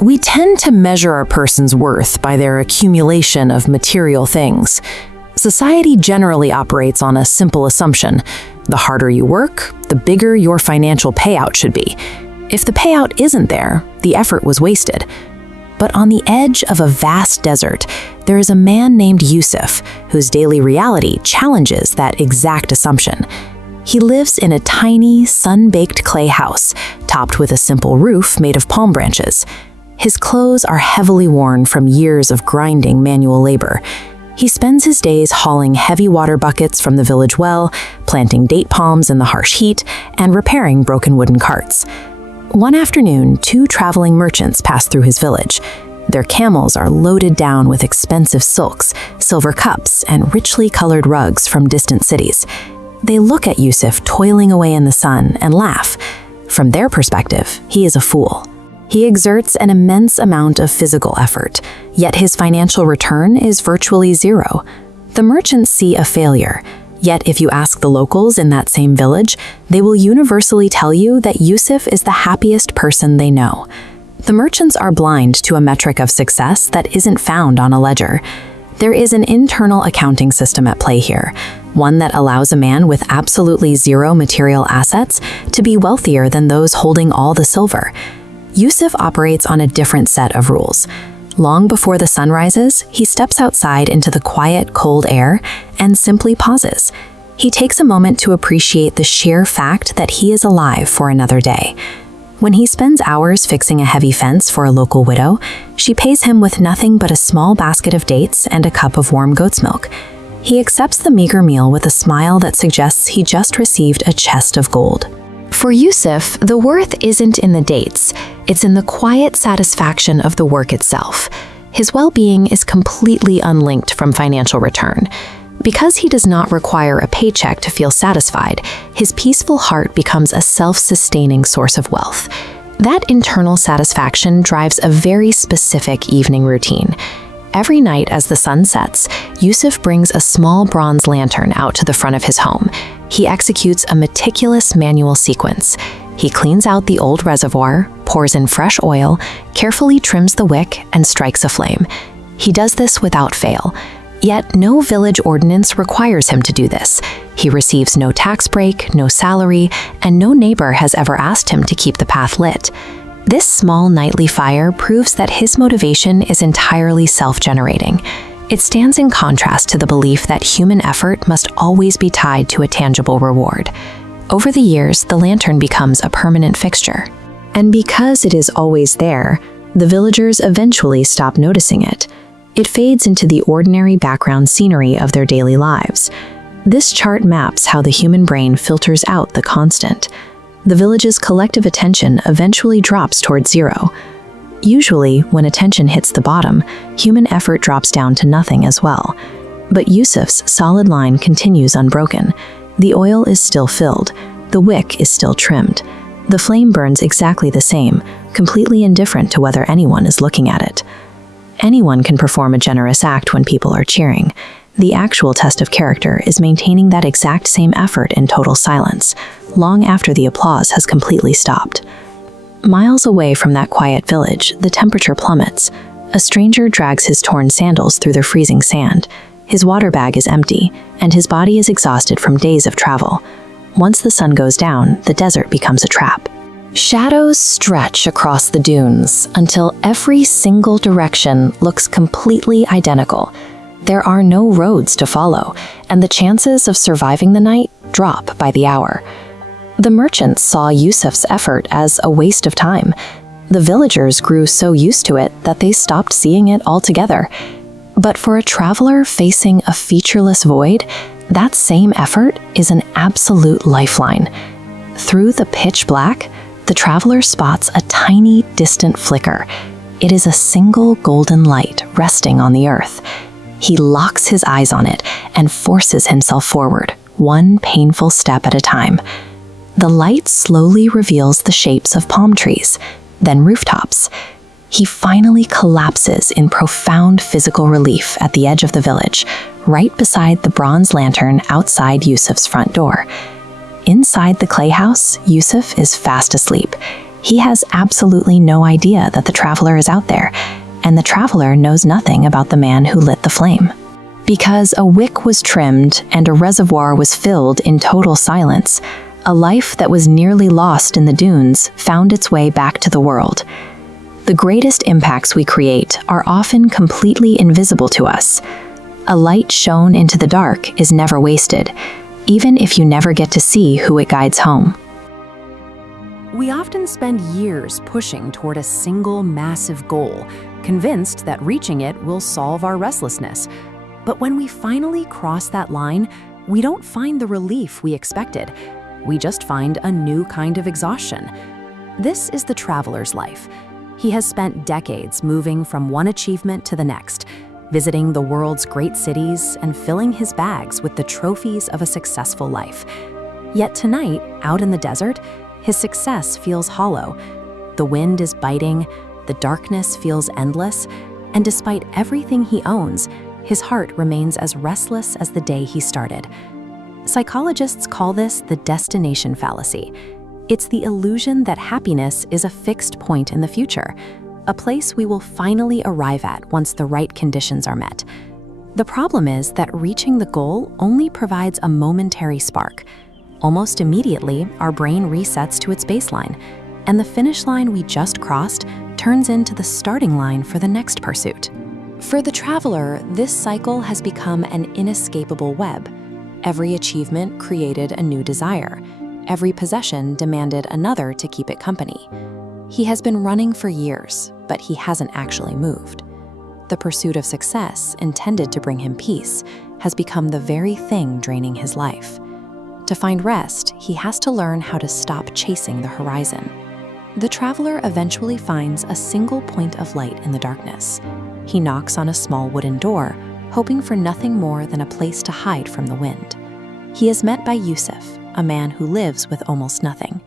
We tend to measure a person's worth by their accumulation of material things. Society generally operates on a simple assumption: the harder you work, the bigger your financial payout should be. If the payout isn't there, the effort was wasted. But on the edge of a vast desert, there is a man named Yusuf, whose daily reality challenges that exact assumption. He lives in a tiny, sun-baked clay house, topped with a simple roof made of palm branches. His clothes are heavily worn from years of grinding manual labor. He spends his days hauling heavy water buckets from the village well, planting date palms in the harsh heat, and repairing broken wooden carts. One afternoon, 2 traveling merchants pass through his village. Their camels are loaded down with expensive silks, silver cups, and richly colored rugs from distant cities. They look at Yusuf toiling away in the sun and laugh. From their perspective, he is a fool. He exerts an immense amount of physical effort, yet his financial return is virtually zero. The merchants see a failure, yet if you ask the locals in that same village, they will universally tell you that Yusuf is the happiest person they know. The merchants are blind to a metric of success that isn't found on a ledger. There is an internal accounting system at play here, one that allows a man with absolutely zero material assets to be wealthier than those holding all the silver. Yusuf operates on a different set of rules. Long before the sun rises, he steps outside into the quiet, cold air and simply pauses. He takes a moment to appreciate the sheer fact that he is alive for another day. When he spends hours fixing a heavy fence for a local widow, she pays him with nothing but a small basket of dates and a cup of warm goat's milk. He accepts the meager meal with a smile that suggests he just received a chest of gold. For Yusuf, the worth isn't in the dates, it's in the quiet satisfaction of the work itself. His well-being is completely unlinked from financial return. Because he does not require a paycheck to feel satisfied, his peaceful heart becomes a self-sustaining source of wealth. That internal satisfaction drives a very specific evening routine. Every night as the sun sets, Yusuf brings a small bronze lantern out to the front of his home. He executes a meticulous manual sequence. He cleans out the old reservoir, pours in fresh oil, carefully trims the wick, and strikes a flame. He does this without fail. Yet no village ordinance requires him to do this. He receives no tax break, no salary, and no neighbor has ever asked him to keep the path lit. This small nightly fire proves that his motivation is entirely self-generating. It stands in contrast to the belief that human effort must always be tied to a tangible reward. Over the years, the lantern becomes a permanent fixture. And because it is always there, the villagers eventually stop noticing it. It fades into the ordinary background scenery of their daily lives. This chart maps how the human brain filters out the constant. The village's collective attention eventually drops towards zero. Usually, when attention hits the bottom, human effort drops down to nothing as well. But Yusuf's solid line continues unbroken. The oil is still filled. The wick is still trimmed. The flame burns exactly the same, completely indifferent to whether anyone is looking at it. Anyone can perform a generous act when people are cheering. The actual test of character is maintaining that exact same effort in total silence, long after the applause has completely stopped. Miles away from that quiet village, the temperature plummets. A stranger drags his torn sandals through the freezing sand. His water bag is empty, and his body is exhausted from days of travel. Once the sun goes down, the desert becomes a trap. Shadows stretch across the dunes until every single direction looks completely identical. There are no roads to follow, and the chances of surviving the night drop by the hour. The merchants saw Yusuf's effort as a waste of time. The villagers grew so used to it that they stopped seeing it altogether. But for a traveler facing a featureless void, that same effort is an absolute lifeline. Through the pitch black, the traveler spots a tiny, distant flicker. It is a single golden light resting on the earth. He locks his eyes on it and forces himself forward, one painful step at a time. The light slowly reveals the shapes of palm trees, then rooftops. He finally collapses in profound physical relief at the edge of the village, right beside the bronze lantern outside Yusuf's front door. Inside the clay house, Yusuf is fast asleep. He has absolutely no idea that the traveler is out there, and the traveler knows nothing about the man who lit the flame. Because a wick was trimmed and a reservoir was filled in total silence, a life that was nearly lost in the dunes found its way back to the world. The greatest impacts we create are often completely invisible to us. A light shone into the dark is never wasted, even if you never get to see who it guides home. We often spend years pushing toward a single massive goal, convinced that reaching it will solve our restlessness. But when we finally cross that line, we don't find the relief we expected. We just find a new kind of exhaustion. This is the traveler's life. He has spent decades moving from one achievement to the next, visiting the world's great cities and filling his bags with the trophies of a successful life. Yet tonight, out in the desert, his success feels hollow. The wind is biting, the darkness feels endless, and despite everything he owns, his heart remains as restless as the day he started. Psychologists call this the destination fallacy. It's the illusion that happiness is a fixed point in the future, a place we will finally arrive at once the right conditions are met. The problem is that reaching the goal only provides a momentary spark. Almost immediately, our brain resets to its baseline, and the finish line we just crossed turns into the starting line for the next pursuit. For the traveler, this cycle has become an inescapable web. Every achievement created a new desire. Every possession demanded another to keep it company. He has been running for years, but he hasn't actually moved. The pursuit of success, intended to bring him peace, has become the very thing draining his life. To find rest, he has to learn how to stop chasing the horizon. The traveler eventually finds a single point of light in the darkness. He knocks on a small wooden door, hoping for nothing more than a place to hide from the wind. He is met by Yusuf, a man who lives with almost nothing.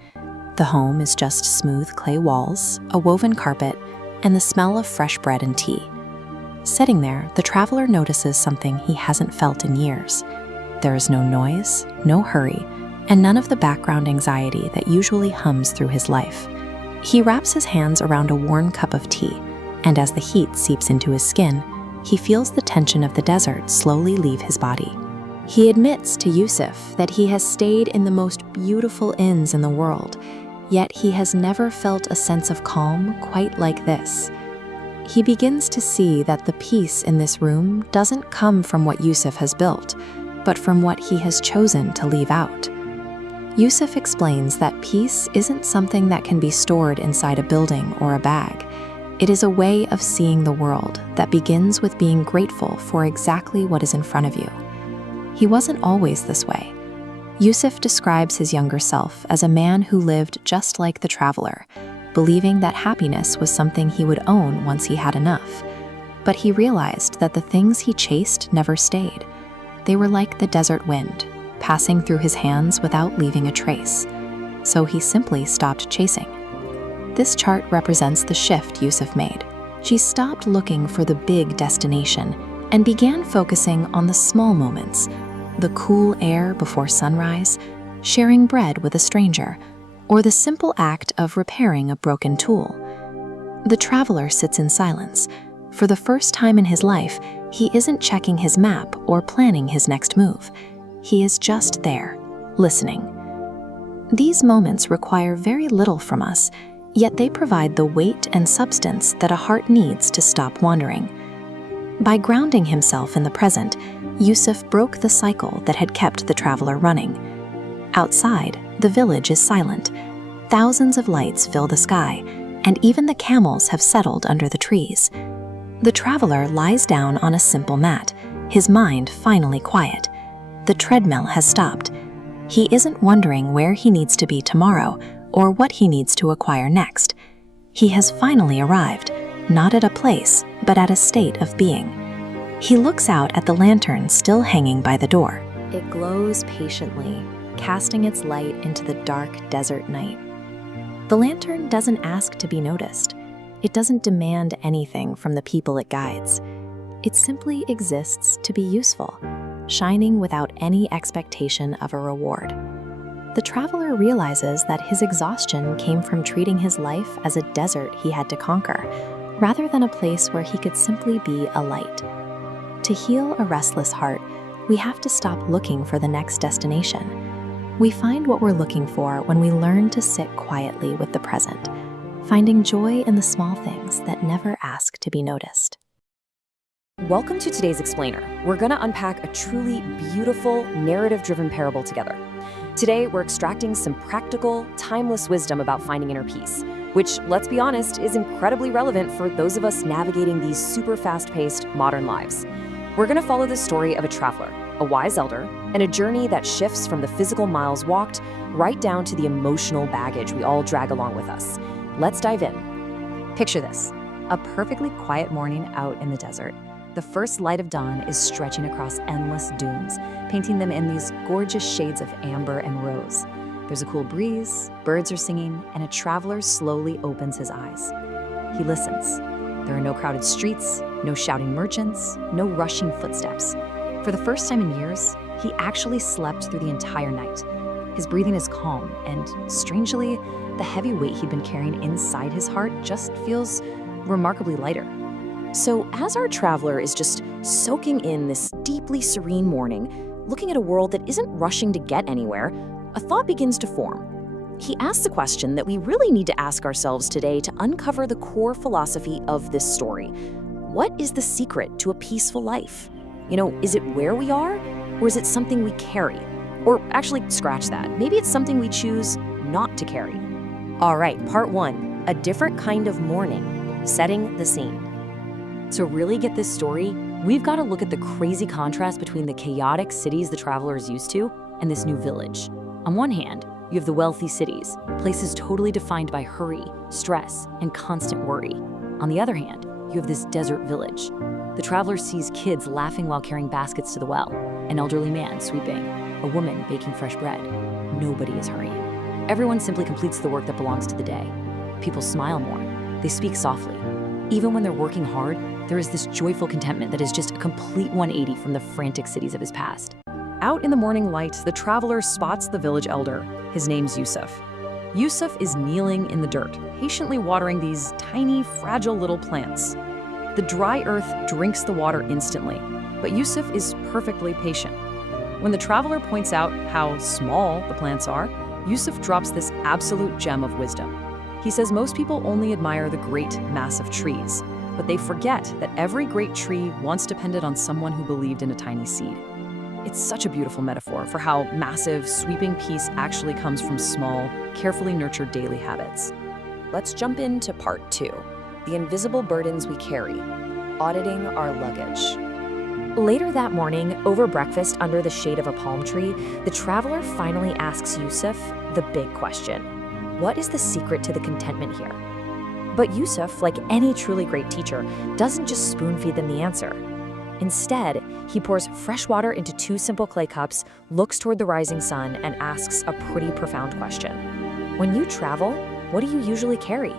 The home is just smooth clay walls, a woven carpet, and the smell of fresh bread and tea. Sitting there, the traveler notices something he hasn't felt in years. There is no noise, no hurry, and none of the background anxiety that usually hums through his life. He wraps his hands around a warm cup of tea, and as the heat seeps into his skin, he feels the tension of the desert slowly leave his body. He admits to Yusuf that he has stayed in the most beautiful inns in the world, yet he has never felt a sense of calm quite like this. He begins to see that the peace in this room doesn't come from what Yusuf has built, but from what he has chosen to leave out. Yusuf explains that peace isn't something that can be stored inside a building or a bag. It is a way of seeing the world that begins with being grateful for exactly what is in front of you. He wasn't always this way. Yusuf describes his younger self as a man who lived just like the traveler, believing that happiness was something he would own once he had enough. But he realized that the things he chased never stayed. They were like the desert wind, passing through his hands without leaving a trace. So he simply stopped chasing. This chart represents the shift Yusuf made. She stopped looking for the big destination and began focusing on the small moments, the cool air before sunrise, sharing bread with a stranger, or the simple act of repairing a broken tool. The traveler sits in silence. For the first time in his life, he isn't checking his map or planning his next move. He is just there, listening. These moments require very little from us, yet they provide the weight and substance that a heart needs to stop wandering. By grounding himself in the present, Yusuf broke the cycle that had kept the traveler running. Outside, the village is silent. Thousands of lights fill the sky, and even the camels have settled under the trees. The traveler lies down on a simple mat, his mind finally quiet. The treadmill has stopped. He isn't wondering where he needs to be tomorrow or what he needs to acquire next. He has finally arrived, not at a place, but at a state of being. He looks out at the lantern still hanging by the door. It glows patiently, casting its light into the dark desert night. The lantern doesn't ask to be noticed. It doesn't demand anything from the people it guides. It simply exists to be useful, shining without any expectation of a reward. The traveler realizes that his exhaustion came from treating his life as a desert he had to conquer, rather than a place where he could simply be a light. To heal a restless heart, we have to stop looking for the next destination. We find what we're looking for when we learn to sit quietly with the present, finding joy in the small things that never ask to be noticed. Welcome to today's Explainer. We're going to unpack a truly beautiful, narrative-driven parable together. Today, we're extracting some practical, timeless wisdom about finding inner peace, which, let's be honest, is incredibly relevant for those of us navigating these super fast-paced modern lives. We're going to follow the story of a traveler, a wise elder, and a journey that shifts from the physical miles walked right down to the emotional baggage we all drag along with us. Let's dive in. Picture this, a perfectly quiet morning out in the desert. The first light of dawn is stretching across endless dunes, painting them in these gorgeous shades of amber and rose. There's a cool breeze, birds are singing, and a traveler slowly opens his eyes. He listens. There are no crowded streets, no shouting merchants, no rushing footsteps. For the first time in years, he actually slept through the entire night. His breathing is calm, and strangely, the heavy weight he'd been carrying inside his heart just feels remarkably lighter. So as our traveler is just soaking in this deeply serene morning, looking at a world that isn't rushing to get anywhere, a thought begins to form. He asks a question that we really need to ask ourselves today to uncover the core philosophy of this story. What is the secret to a peaceful life? Is it where we are, or is it something we carry? Or actually, scratch that. Maybe it's something we choose not to carry. All right, part one, a different kind of morning, setting the scene. To really get this story, we've got to look at the crazy contrast between the chaotic cities the traveler is used to and this new village. On one hand, you have the wealthy cities, places totally defined by hurry, stress, and constant worry. On the other hand, you have this desert village. The traveler sees kids laughing while carrying baskets to the well, an elderly man sweeping, a woman baking fresh bread. Nobody is hurrying. Everyone simply completes the work that belongs to the day. People smile more. They speak softly. Even when they're working hard, there is this joyful contentment that is just a complete 180 from the frantic cities of his past. Out in the morning light, the traveler spots the village elder. His name's Yusuf. Yusuf is kneeling in the dirt, patiently watering these tiny, fragile little plants. The dry earth drinks the water instantly, but Yusuf is perfectly patient. When the traveler points out how small the plants are, Yusuf drops this absolute gem of wisdom. He says most people only admire the great, massive trees, but they forget that every great tree once depended on someone who believed in a tiny seed. It's such a beautiful metaphor for how massive, sweeping peace actually comes from small, carefully nurtured daily habits. Let's jump into part two, the invisible burdens we carry, auditing our luggage. Later that morning, over breakfast under the shade of a palm tree, the traveler finally asks Yusuf the big question. What is the secret to the contentment here? But Yusuf, like any truly great teacher, doesn't just spoon-feed them the answer. Instead, he pours fresh water into 2 simple clay cups, looks toward the rising sun, and asks a pretty profound question. When you travel, what do you usually carry?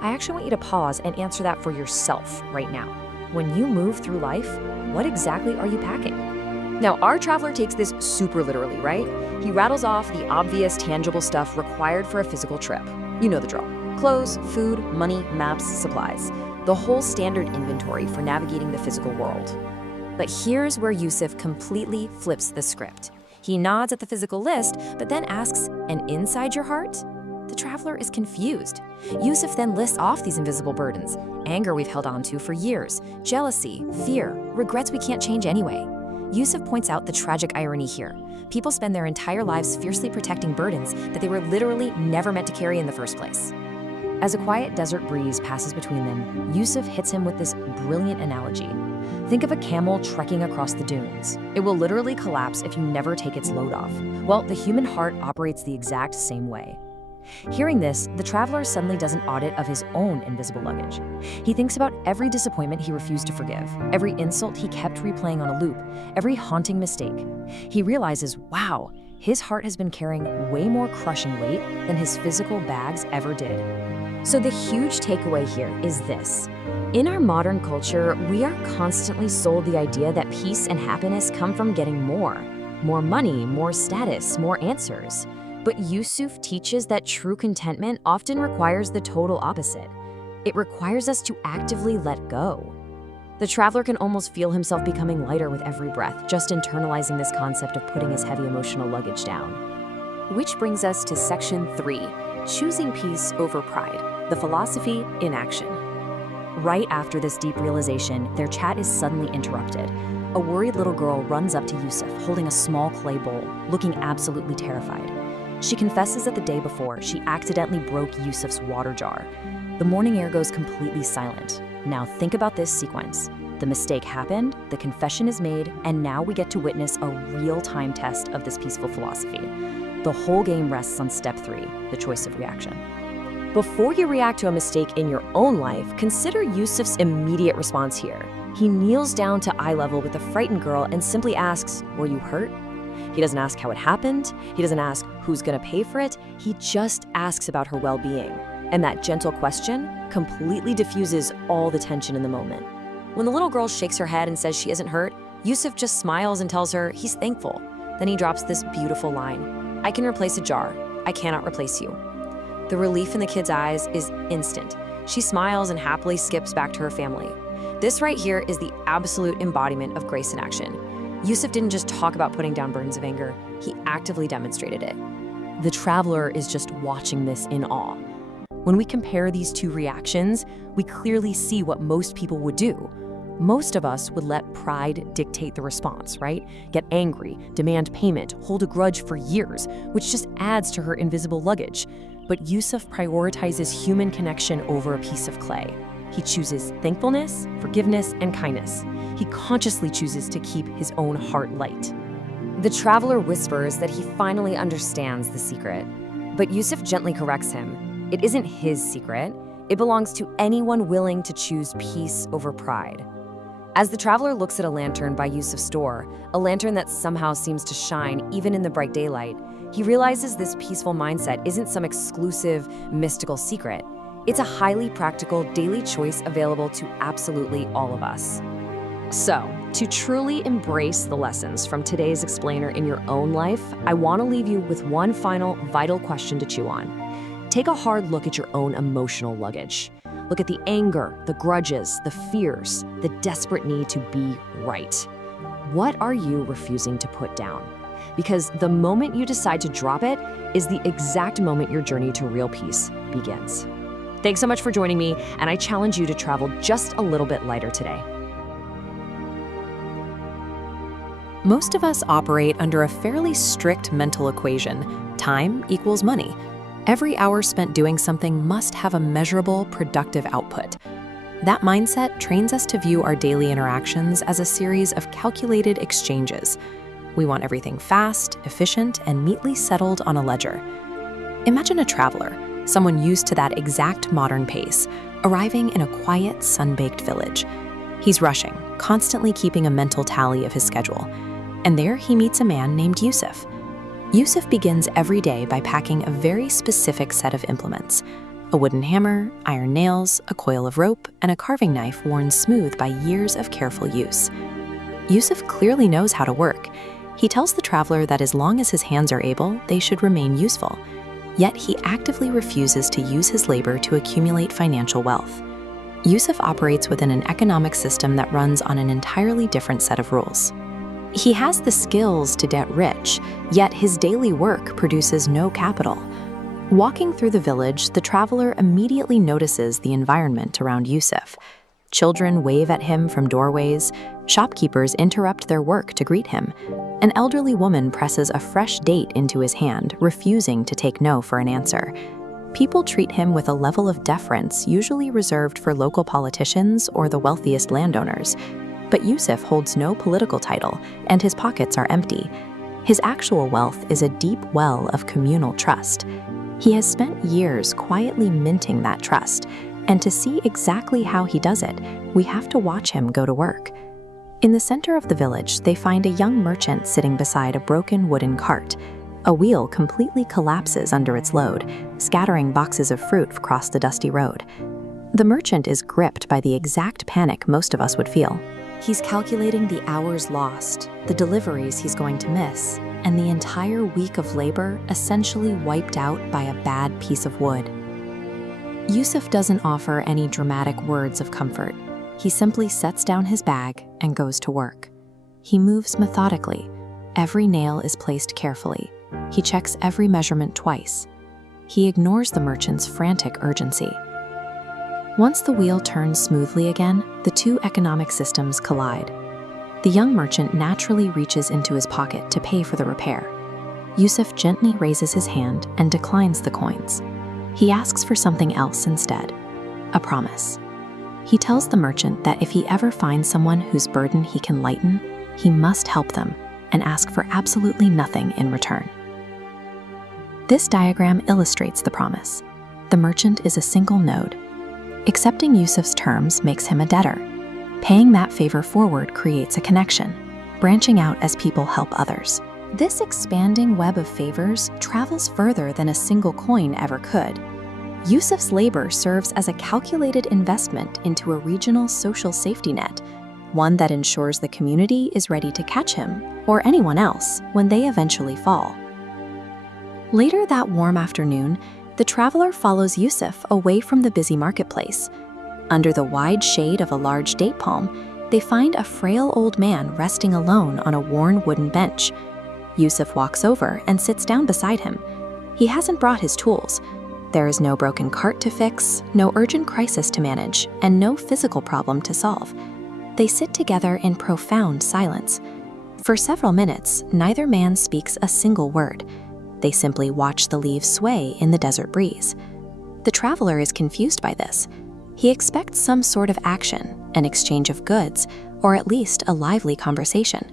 I actually want you to pause and answer that for yourself right now. When you move through life, what exactly are you packing? Now, our traveler takes this super literally, right? He rattles off the obvious, tangible stuff required for a physical trip. You know the drill. Clothes, food, money, maps, supplies. The whole standard inventory for navigating the physical world. But here's where Yusuf completely flips the script. He nods at the physical list, but then asks, and inside your heart? The traveler is confused. Yusuf then lists off these invisible burdens. Anger we've held on to for years, jealousy, fear, regrets we can't change anyway. Yusuf points out the tragic irony here. People spend their entire lives fiercely protecting burdens that they were literally never meant to carry in the first place. As a quiet desert breeze passes between them, Yusuf hits him with this brilliant analogy. Think of a camel trekking across the dunes. It will literally collapse if you never take its load off. Well, the human heart operates the exact same way. Hearing this, the traveler suddenly does an audit of his own invisible luggage. He thinks about every disappointment he refused to forgive, every insult he kept replaying on a loop, every haunting mistake. He realizes, wow, his heart has been carrying way more crushing weight than his physical bags ever did. So the huge takeaway here is this. In our modern culture, we are constantly sold the idea that peace and happiness come from getting more money, more status, more answers. But Yusuf teaches that true contentment often requires the total opposite. It requires us to actively let go. The traveler can almost feel himself becoming lighter with every breath, just internalizing this concept of putting his heavy emotional luggage down. Which brings us to section 3, choosing peace over pride, the philosophy in action. Right after this deep realization, their chat is suddenly interrupted. A worried little girl runs up to Yusuf, holding a small clay bowl, looking absolutely terrified. She confesses that the day before, she accidentally broke Yusuf's water jar. The morning air goes completely silent. Now think about this sequence. The mistake happened, the confession is made, and now we get to witness a real-time test of this peaceful philosophy. The whole game rests on step 3, the choice of reaction. Before you react to a mistake in your own life, consider Yusuf's immediate response here. He kneels down to eye level with the frightened girl and simply asks, "Were you hurt?" He doesn't ask how it happened. He doesn't ask who's gonna pay for it. He just asks about her well-being. And that gentle question completely diffuses all the tension in the moment. When the little girl shakes her head and says she isn't hurt, Yusuf just smiles and tells her he's thankful. Then he drops this beautiful line, "I can replace a jar. I cannot replace you." The relief in the kid's eyes is instant. She smiles and happily skips back to her family. This right here is the absolute embodiment of grace in action. Yusuf didn't just talk about putting down burdens of anger, he actively demonstrated it. The traveler is just watching this in awe. When we compare these two reactions, we clearly see what most people would do. Most of us would let pride dictate the response, right? Get angry, demand payment, hold a grudge for years, which just adds to her invisible luggage. But Yusuf prioritizes human connection over a piece of clay. He chooses thankfulness, forgiveness, and kindness. He consciously chooses to keep his own heart light. The traveler whispers that he finally understands the secret. But Yusuf gently corrects him. It isn't his secret. It belongs to anyone willing to choose peace over pride. As the traveler looks at a lantern by Yusuf's door, a lantern that somehow seems to shine even in the bright daylight, he realizes this peaceful mindset isn't some exclusive, mystical secret. It's a highly practical daily choice available to absolutely all of us. So, to truly embrace the lessons from today's explainer in your own life, I want to leave you with one final vital question to chew on. Take a hard look at your own emotional luggage. Look at the anger, the grudges, the fears, the desperate need to be right. What are you refusing to put down? Because the moment you decide to drop it is the exact moment your journey to real peace begins. Thanks so much for joining me, and I challenge you to travel just a little bit lighter today. Most of us operate under a fairly strict mental equation. Time equals money. Every hour spent doing something must have a measurable, productive output. That mindset trains us to view our daily interactions as a series of calculated exchanges. We want everything fast, efficient, and neatly settled on a ledger. Imagine a traveler, someone used to that exact modern pace, arriving in a quiet, sun-baked village. He's rushing, constantly keeping a mental tally of his schedule. And there he meets a man named Yusuf. Yusuf begins every day by packing a very specific set of implements: a wooden hammer, iron nails, a coil of rope, and a carving knife worn smooth by years of careful use. Yusuf clearly knows how to work. He tells the traveler that as long as his hands are able, they should remain useful. Yet he actively refuses to use his labor to accumulate financial wealth. Yusuf operates within an economic system that runs on an entirely different set of rules. He has the skills to get rich, yet his daily work produces no capital. Walking through the village, the traveler immediately notices the environment around Yusuf. Children wave at him from doorways, shopkeepers interrupt their work to greet him. An elderly woman presses a fresh date into his hand, refusing to take no for an answer. People treat him with a level of deference usually reserved for local politicians or the wealthiest landowners. But Yusuf holds no political title, and his pockets are empty. His actual wealth is a deep well of communal trust. He has spent years quietly minting that trust, and to see exactly how he does it, we have to watch him go to work. In the center of the village, they find a young merchant sitting beside a broken wooden cart. A wheel completely collapses under its load, scattering boxes of fruit across the dusty road. The merchant is gripped by the exact panic most of us would feel. He's calculating the hours lost, the deliveries he's going to miss, and the entire week of labor essentially wiped out by a bad piece of wood. Yusuf doesn't offer any dramatic words of comfort. He simply sets down his bag and goes to work. He moves methodically. Every nail is placed carefully. He checks every measurement twice. He ignores the merchant's frantic urgency. Once the wheel turns smoothly again, the two economic systems collide. The young merchant naturally reaches into his pocket to pay for the repair. Yusuf gently raises his hand and declines the coins. He asks for something else instead, a promise. He tells the merchant that if he ever finds someone whose burden he can lighten, he must help them and ask for absolutely nothing in return. This diagram illustrates the promise. The merchant is a single node. Accepting Yusuf's terms makes him a debtor. Paying that favor forward creates a connection, branching out as people help others. This expanding web of favors travels further than a single coin ever could. Yusuf's labor serves as a calculated investment into a regional social safety net, one that ensures the community is ready to catch him, or anyone else, when they eventually fall. Later that warm afternoon, the traveler follows Yusuf away from the busy marketplace. Under the wide shade of a large date palm, they find a frail old man resting alone on a worn wooden bench. Yusuf walks over and sits down beside him. He hasn't brought his tools. There is no broken cart to fix, no urgent crisis to manage, and no physical problem to solve. They sit together in profound silence. For several minutes, neither man speaks a single word. They simply watch the leaves sway in the desert breeze. The traveler is confused by this. He expects some sort of action, an exchange of goods, or at least a lively conversation.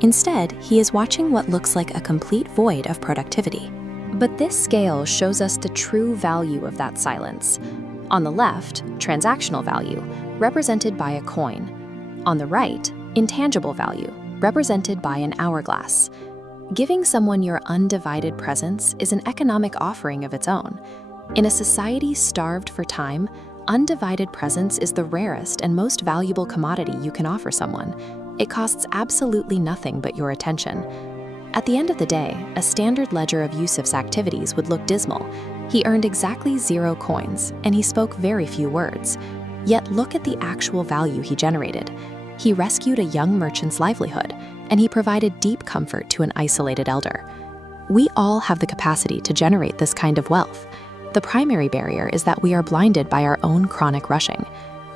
Instead, he is watching what looks like a complete void of productivity. But this scale shows us the true value of that silence. On the left, transactional value, represented by a coin. On the right, intangible value, represented by an hourglass. Giving someone your undivided presence is an economic offering of its own. In a society starved for time, undivided presence is the rarest and most valuable commodity you can offer someone. It costs absolutely nothing but your attention. At the end of the day, a standard ledger of Yusuf's activities would look dismal. He earned exactly 0 coins, and he spoke very few words. Yet look at the actual value he generated. He rescued a young merchant's livelihood, and he provided deep comfort to an isolated elder. We all have the capacity to generate this kind of wealth. The primary barrier is that we are blinded by our own chronic rushing.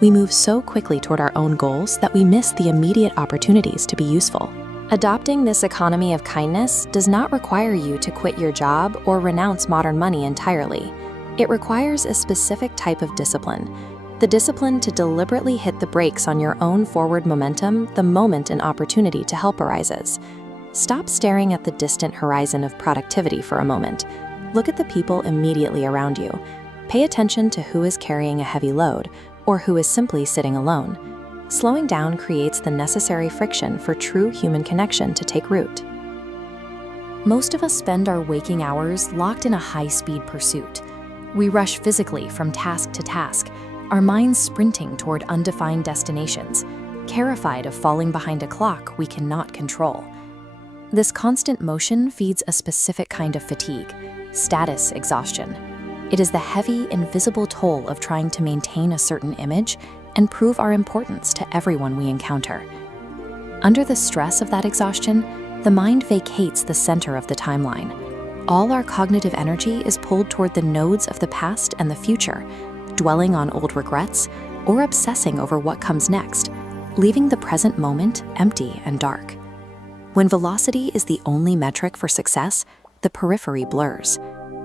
We move so quickly toward our own goals that we miss the immediate opportunities to be useful. Adopting this economy of kindness does not require you to quit your job or renounce modern money entirely. It requires a specific type of discipline. The discipline to deliberately hit the brakes on your own forward momentum the moment an opportunity to help arises. Stop staring at the distant horizon of productivity for a moment. Look at the people immediately around you. Pay attention to who is carrying a heavy load or who is simply sitting alone. Slowing down creates the necessary friction for true human connection to take root. Most of us spend our waking hours locked in a high-speed pursuit. We rush physically from task to task, our minds sprinting toward undefined destinations, terrified of falling behind a clock we cannot control. This constant motion feeds a specific kind of fatigue, status exhaustion. It is the heavy, invisible toll of trying to maintain a certain image and prove our importance to everyone we encounter. Under the stress of that exhaustion, the mind vacates the center of the timeline. All our cognitive energy is pulled toward the nodes of the past and the future, dwelling on old regrets or obsessing over what comes next, leaving the present moment empty and dark. When velocity is the only metric for success, the periphery blurs.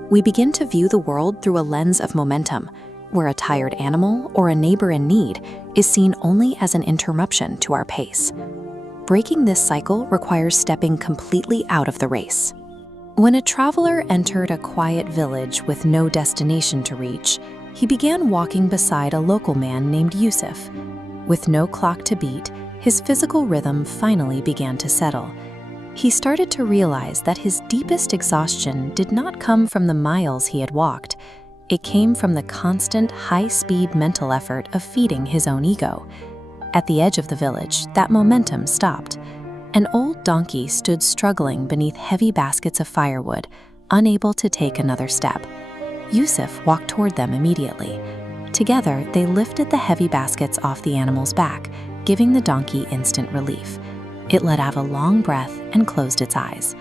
We begin to view the world through a lens of momentum, where a tired animal or a neighbor in need is seen only as an interruption to our pace. Breaking this cycle requires stepping completely out of the race. When a traveler entered a quiet village with no destination to reach, he began walking beside a local man named Yusuf. With no clock to beat, his physical rhythm finally began to settle. He started to realize that his deepest exhaustion did not come from the miles he had walked. It came from the constant, high-speed mental effort of feeding his own ego. At the edge of the village, that momentum stopped. An old donkey stood struggling beneath heavy baskets of firewood, unable to take another step. Yusuf walked toward them immediately. Together, they lifted the heavy baskets off the animal's back, giving the donkey instant relief. It let out a long breath and closed its eyes.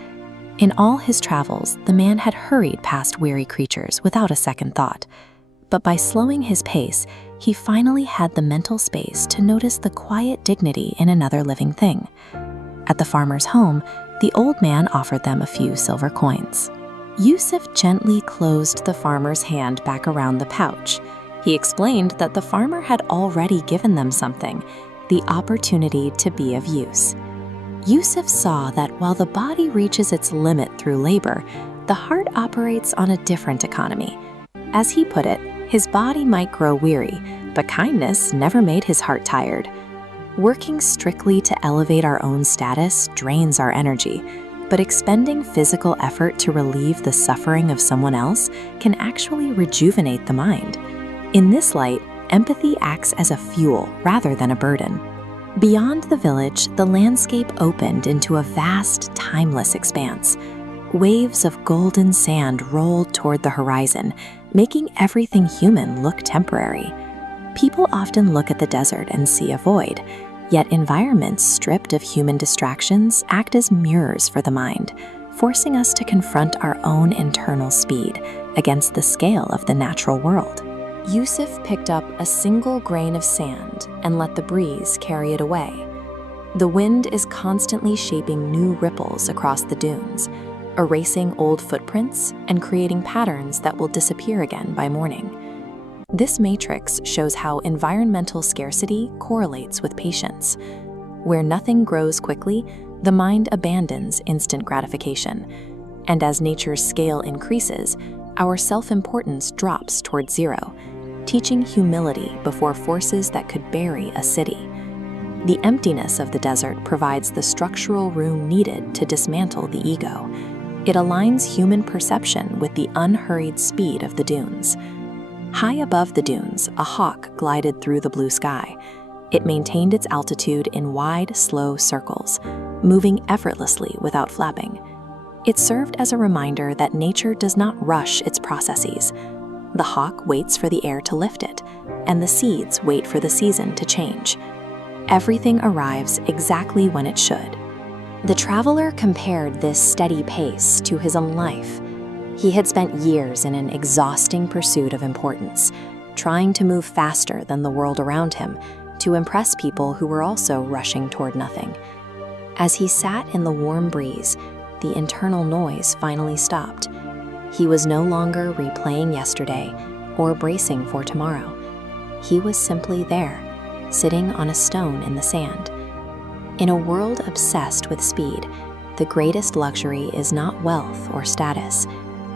In all his travels, the man had hurried past weary creatures without a second thought. But by slowing his pace, he finally had the mental space to notice the quiet dignity in another living thing. At the farmer's home, the old man offered them a few silver coins. Yusuf gently closed the farmer's hand back around the pouch. He explained that the farmer had already given them something, the opportunity to be of use. Yusuf saw that while the body reaches its limit through labor, the heart operates on a different economy. As he put it, his body might grow weary, but kindness never made his heart tired. Working strictly to elevate our own status drains our energy, but expending physical effort to relieve the suffering of someone else can actually rejuvenate the mind. In this light, empathy acts as a fuel rather than a burden. Beyond the village, the landscape opened into a vast, timeless expanse. Waves of golden sand rolled toward the horizon, making everything human look temporary. People often look at the desert and see a void, yet environments stripped of human distractions act as mirrors for the mind, forcing us to confront our own internal speed against the scale of the natural world. Yusuf picked up a single grain of sand and let the breeze carry it away. The wind is constantly shaping new ripples across the dunes, erasing old footprints and creating patterns that will disappear again by morning. This matrix shows how environmental scarcity correlates with patience. Where nothing grows quickly, the mind abandons instant gratification. And as nature's scale increases, our self-importance drops toward zero, teaching humility before forces that could bury a city. The emptiness of the desert provides the structural room needed to dismantle the ego. It aligns human perception with the unhurried speed of the dunes. High above the dunes, a hawk glided through the blue sky. It maintained its altitude in wide, slow circles, moving effortlessly without flapping. It served as a reminder that nature does not rush its processes. The hawk waits for the air to lift it, and the seeds wait for the season to change. Everything arrives exactly when it should. The traveler compared this steady pace to his own life. He had spent years in an exhausting pursuit of importance, trying to move faster than the world around him to impress people who were also rushing toward nothing. As he sat in the warm breeze, the internal noise finally stopped. He was no longer replaying yesterday or bracing for tomorrow. He was simply there, sitting on a stone in the sand. In a world obsessed with speed, the greatest luxury is not wealth or status.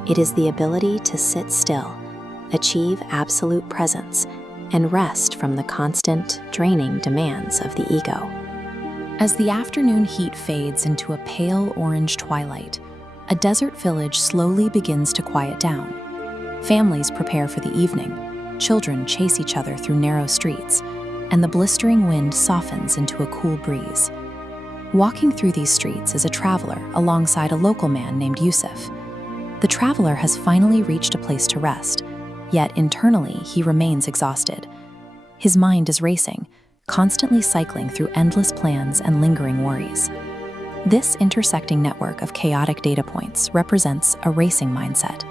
It is the ability to sit still, achieve absolute presence, and rest from the constant, draining demands of the ego. As the afternoon heat fades into a pale orange twilight, a desert village slowly begins to quiet down. Families prepare for the evening, children chase each other through narrow streets, and the blistering wind softens into a cool breeze. Walking through these streets is a traveler alongside a local man named Yusuf. The traveler has finally reached a place to rest, yet internally he remains exhausted. His mind is racing, constantly cycling through endless plans and lingering worries. This intersecting network of chaotic data points represents a racing mindset,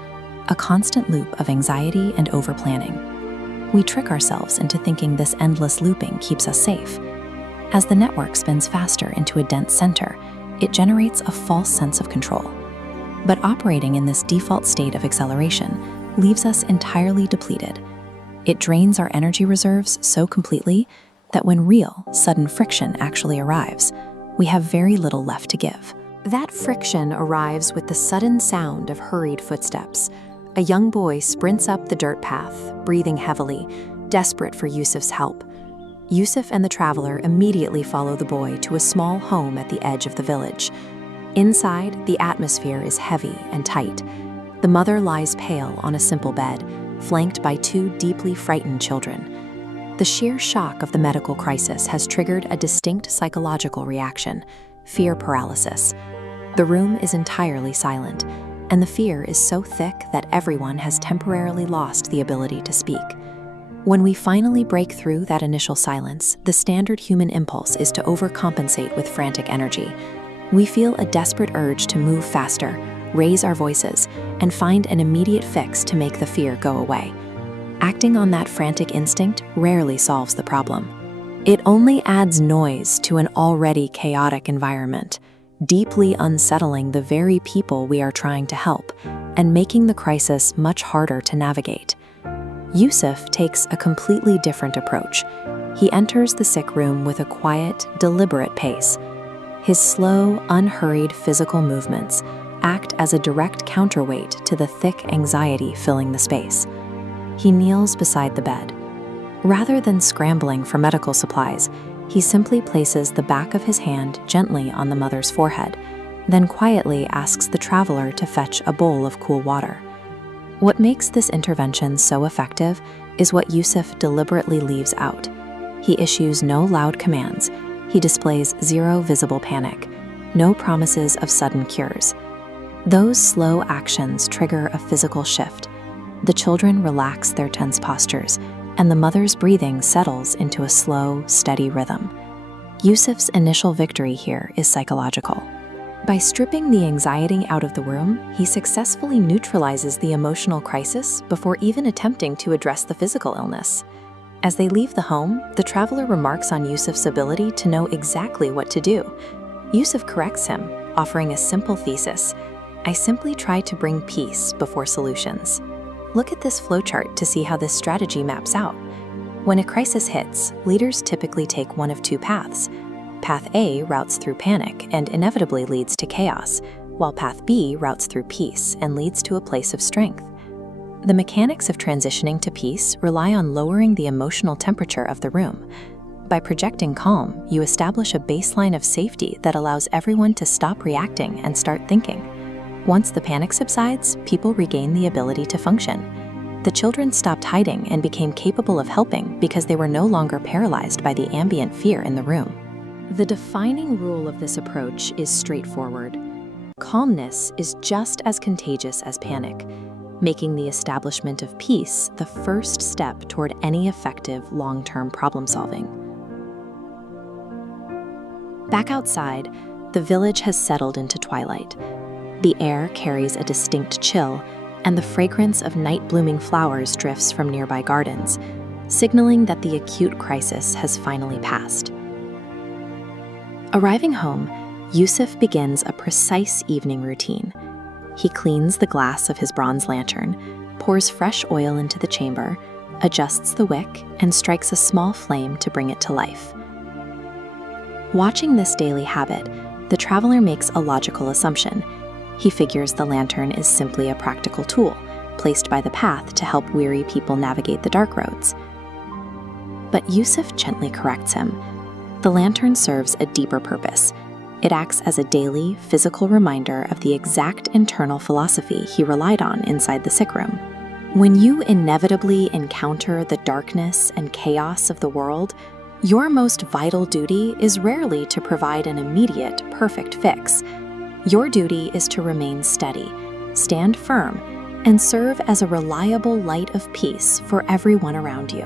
a constant loop of anxiety and overplanning. We trick ourselves into thinking this endless looping keeps us safe. As the network spins faster into a dense center, it generates a false sense of control. But operating in this default state of acceleration leaves us entirely depleted. It drains our energy reserves so completely that when real, sudden friction actually arrives, we have very little left to give. That friction arrives with the sudden sound of hurried footsteps. A young boy sprints up the dirt path, breathing heavily, desperate for Yusuf's help. Yusuf and the traveler immediately follow the boy to a small home at the edge of the village. Inside, the atmosphere is heavy and tight. The mother lies pale on a simple bed, flanked by two deeply frightened children. The sheer shock of the medical crisis has triggered a distinct psychological reaction: fear paralysis. The room is entirely silent, and the fear is so thick that everyone has temporarily lost the ability to speak. When we finally break through that initial silence, the standard human impulse is to overcompensate with frantic energy. We feel a desperate urge to move faster, raise our voices, and find an immediate fix to make the fear go away. Acting on that frantic instinct rarely solves the problem. It only adds noise to an already chaotic environment, deeply unsettling the very people we are trying to help, and making the crisis much harder to navigate. Yusuf takes a completely different approach. He enters the sick room with a quiet, deliberate pace. His slow, unhurried physical movements act as a direct counterweight to the thick anxiety filling the space. He kneels beside the bed. Rather than scrambling for medical supplies, he simply places the back of his hand gently on the mother's forehead, then quietly asks the traveler to fetch a bowl of cool water. What makes this intervention so effective is what Yusuf deliberately leaves out. He issues no loud commands. He displays zero visible panic, no promises of sudden cures. Those slow actions trigger a physical shift. The children relax their tense postures, and the mother's breathing settles into a slow, steady rhythm. Yusuf's initial victory here is psychological. By stripping the anxiety out of the room, he successfully neutralizes the emotional crisis before even attempting to address the physical illness. As they leave the home, the traveler remarks on Yusuf's ability to know exactly what to do. Yusuf corrects him, offering a simple thesis: "I simply try to bring peace before solutions." Look at this flowchart to see how this strategy maps out. When a crisis hits, leaders typically take one of two paths. Path A routes through panic and inevitably leads to chaos, while Path B routes through peace and leads to a place of strength. The mechanics of transitioning to peace rely on lowering the emotional temperature of the room. By projecting calm, you establish a baseline of safety that allows everyone to stop reacting and start thinking. Once the panic subsides, people regain the ability to function. The children stopped hiding and became capable of helping because they were no longer paralyzed by the ambient fear in the room. The defining rule of this approach is straightforward. Calmness is just as contagious as panic, making the establishment of peace the first step toward any effective long-term problem-solving. Back outside, the village has settled into twilight. The air carries a distinct chill, and the fragrance of night-blooming flowers drifts from nearby gardens, signaling that the acute crisis has finally passed. Arriving home, Yusuf begins a precise evening routine. He cleans the glass of his bronze lantern, pours fresh oil into the chamber, adjusts the wick, and strikes a small flame to bring it to life. Watching this daily habit, the traveler makes a logical assumption. He figures the lantern is simply a practical tool, placed by the path to help weary people navigate the dark roads. But Yusuf gently corrects him. The lantern serves a deeper purpose. It acts as a daily, physical reminder of the exact internal philosophy he relied on inside the sick room. When you inevitably encounter the darkness and chaos of the world, your most vital duty is rarely to provide an immediate, perfect fix. Your duty is to remain steady, stand firm, and serve as a reliable light of peace for everyone around you.